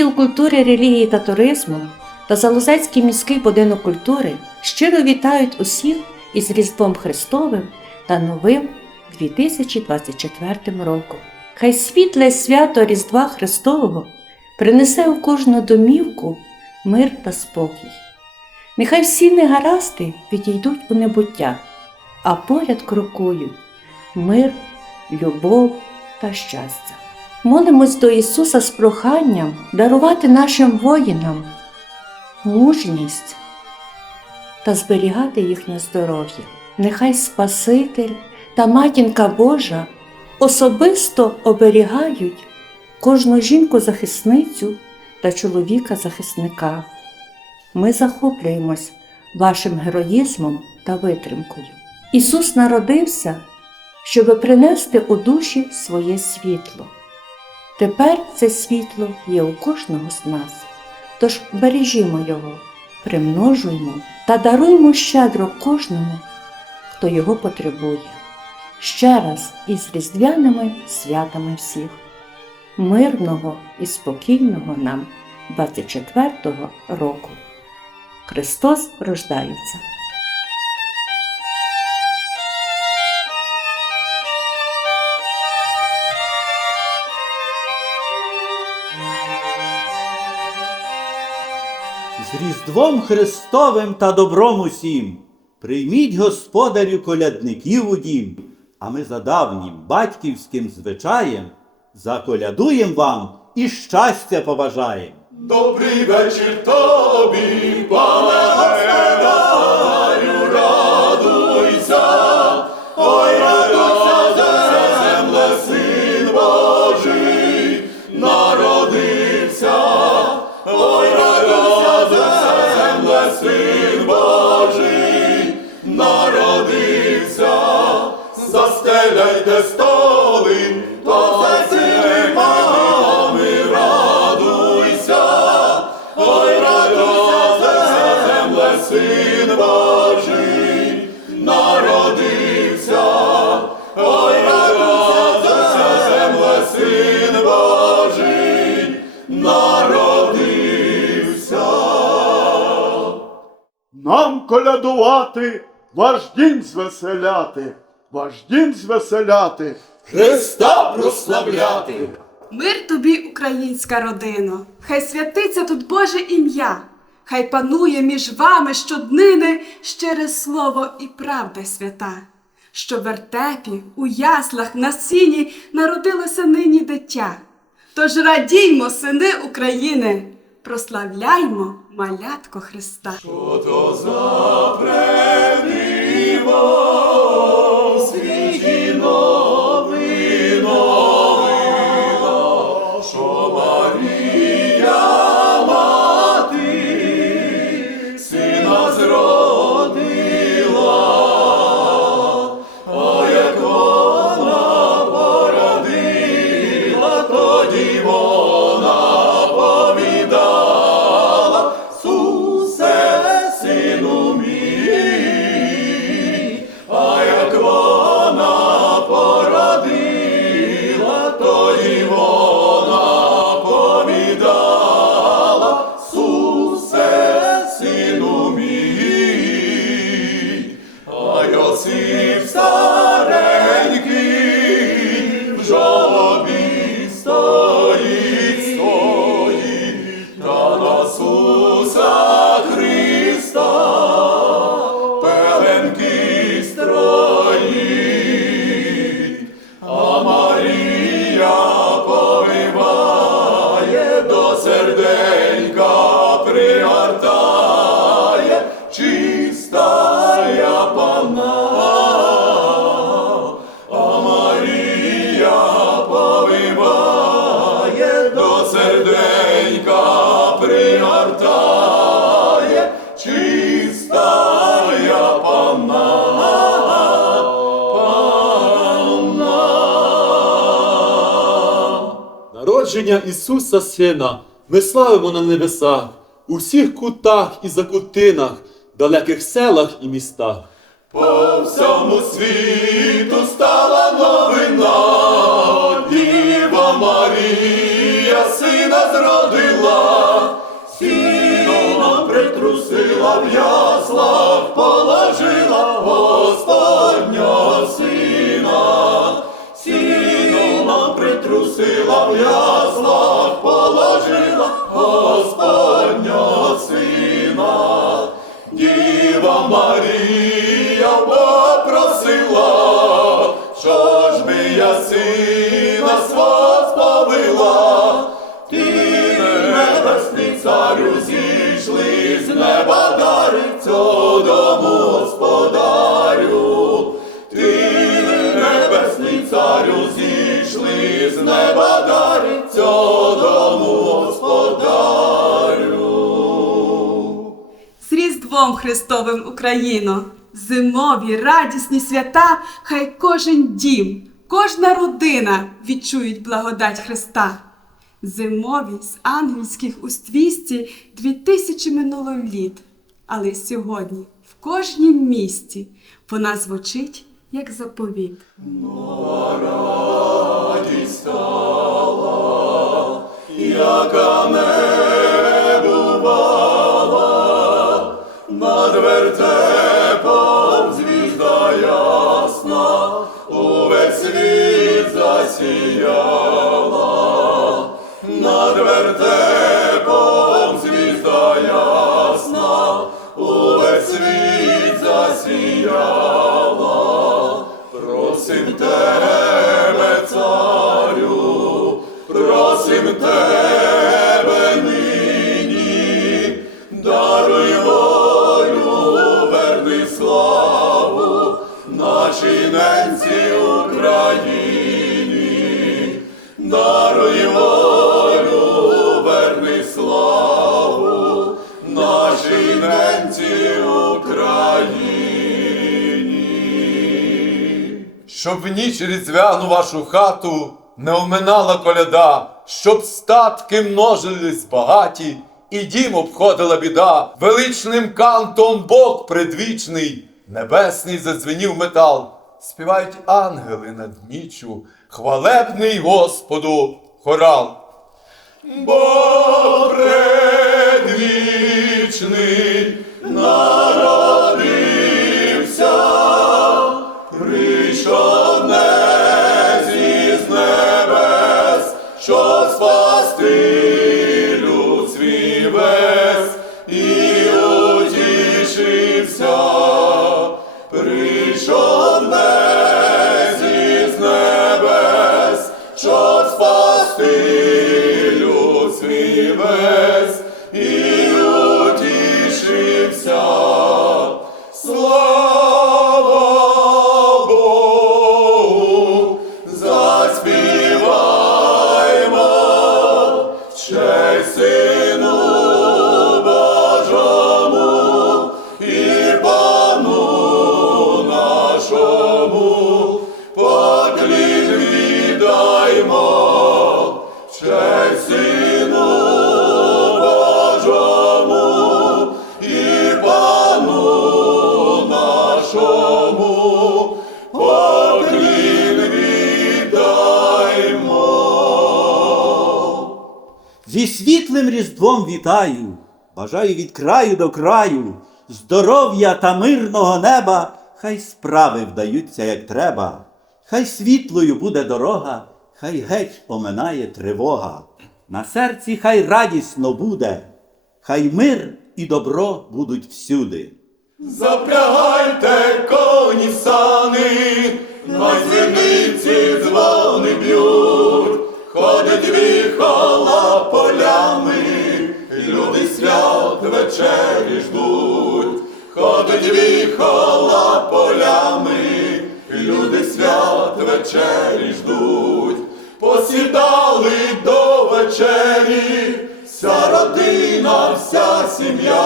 Відділ культури, релігії та туризму та Залозецький міський будинок культури щиро вітають усіх із Різдвом Христовим та новим 2024 роком. Хай світле свято Різдва Христового принесе у кожну домівку мир та спокій. Нехай всі негаразди відійдуть у небуття, а поряд крокують мир, любов та щастя. Молимось до Ісуса з проханням дарувати нашим воїнам мужність та зберігати їхнє здоров'я. Нехай Спаситель та Матінка Божа особисто оберігають кожну жінку-захисницю та чоловіка-захисника. Ми захоплюємось вашим героїзмом та витримкою. Ісус народився, щоб принести у душі своє світло. Тепер це світло є у кожного з нас. Тож бережімо його, примножуймо та даруймо щедро кожному, хто його потребує. Ще раз із різдвяними святами всіх. Мирного і спокійного нам 24-го року. Христос рождається. З Різдвом Христовим та добром усім. Прийміть господарю колядників у дім, а ми за давнім батьківським звичаєм заколядуєм вам і щастя побажаєм. Добрий вечір тобі, пане син Божий, народився, застеляйте Нам колядувати, ваш дім звеселяти, ваш дім звеселяти. Христа прославляти. Мир тобі, українська родино, хай святиться тут Боже ім'я, хай панує між вами щоднини щире слово і правда свята, що в вертепі, у яслах, на сіні народилося нині дитя. Тож радіймо, сини України, прославляймо малятко Христа. Ото за Народження Ісуса Сина ми славимо на небесах, у всіх кутах і закутинах, далеких селах і містах. По всьому світу стала новина, Діва Марія сина зродила, сіном притрусила в яслах, положила Господня сина, сіном притрусила в яслах, положила Господня сина. Діва Марія попросила, що ж би я сина Різдвом Христовим Україно! Зимові радісні свята, хай кожен дім, кожна родина відчують благодать Христа. Зимові з ангельських уствісті дві тисячі минуло літ, але сьогодні в кожнім місті вона звучить як заповіт. радість стала, яка не над вертепом звізда ясна, увесь світ засіяла, над вертепом Щоб в ніч різдвяну вашу хату не оминала коляда, щоб статки множились багаті, і дім обходила біда, величним кантом Бог предвічний, небесний задзвенів метал, співають ангели над ніччю, хвалебний Господу хорал. Бог so Зі світлим Різдвом вітаю, бажаю від краю до краю, здоров'я та мирного неба, хай справи вдаються, як треба, хай світлою буде дорога, хай геть оминає тривога. На серці хай радісно буде, хай мир і добро будуть всюди. Запрягайте коні сани, на дзвіниці дзвони б'ють, ходить віхола полями, люди свят вечері ждуть, ходить віхола полями, люди свят вечері ждуть, посідали до вечері, вся родина, вся сім'я,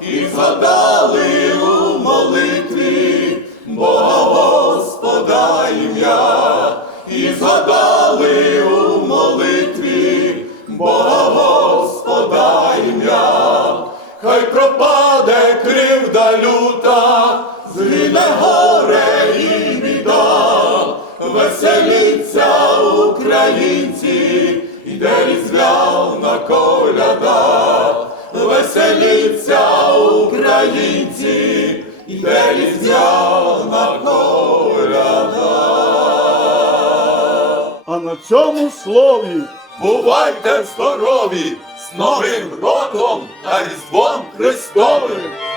і згадали у молитві Бога Господа ім'я, і згадали у молитві Бога Господа ім'я, хай пропаде кривда люта, згине горе веселіться українці, іде різдвяна коляда, веселіться українці, іде різдвяна коляда. А на цьому слові Бувайте здорові з Новим роком та Різдвом Христовим!